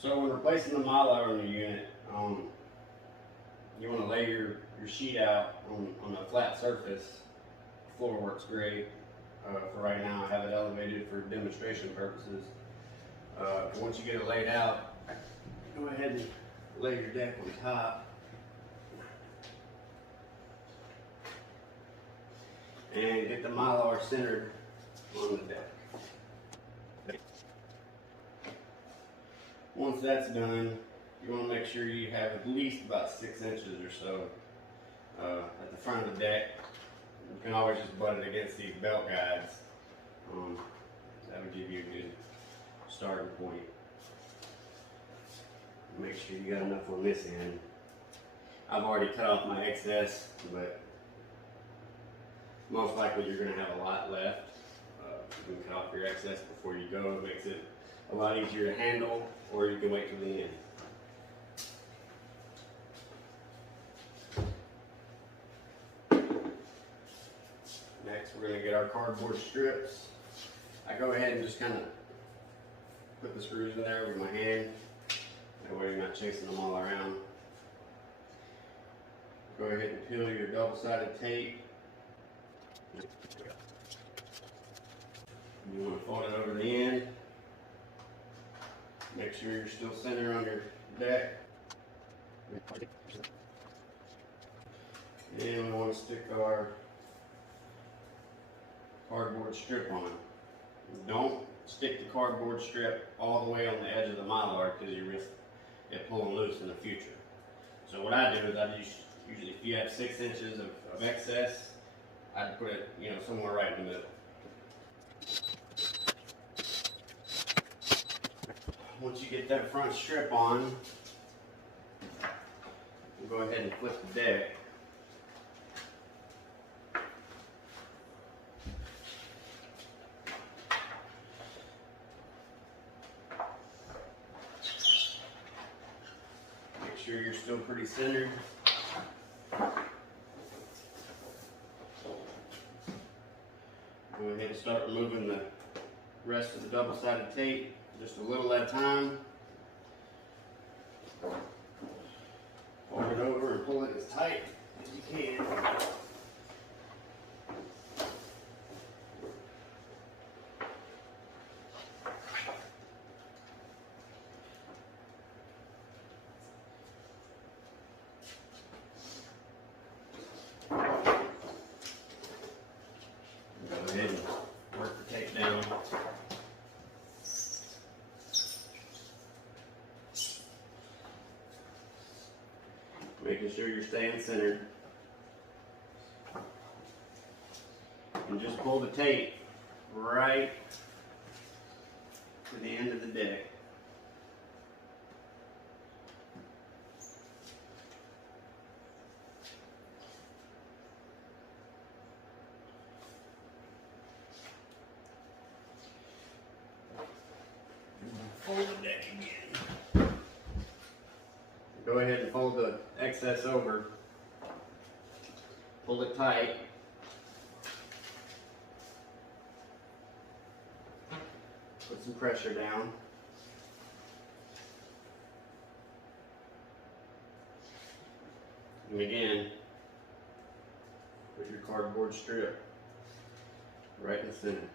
So when replacing the Mylar on your unit, you want to lay your sheet out on a flat surface. The floor works great. For right now, I have it elevated for demonstration purposes. Once you get it laid out, go ahead and lay your deck on top. And get the Mylar centered on the deck. Once that's done, you want to make sure you have at least about 6 inches or so at the front of the deck. You can always just butt it against these belt guides. That would give you a good starting point. Make sure you got enough on this end. I've already cut off my excess, but most likely you're going to have a lot left. You can cut off your excess before you go. It makes it a lot easier to handle, or you can wait till the end. Next, we're going to get our cardboard strips. I go ahead and just kind of put the screws in there with my hand. That way you're not chasing them all around. Go ahead and peel your double-sided tape. You want to fold it over the end. Make sure you're still centered on your deck. And we want to stick our cardboard strip on. Don't stick the cardboard strip all the way on the edge of the Mylar because you risk it pulling loose in the future. So what I do is usually if you have 6 inches of excess, I'd put it somewhere right in the middle. Once you get that front strip on, we'll go ahead and flip the deck. Make sure you're still pretty centered. Go ahead and start removing the rest of the double-sided tape. Just a little at a time. Fold it over and pull it as tight as you can. Go ahead and work the tape down. Making sure you're staying centered. And just pull the tape right to the end of the deck. Fold the deck again. Go ahead and fold the excess over. Pull it tight. Put some pressure down. And again, put your cardboard strip right in the center.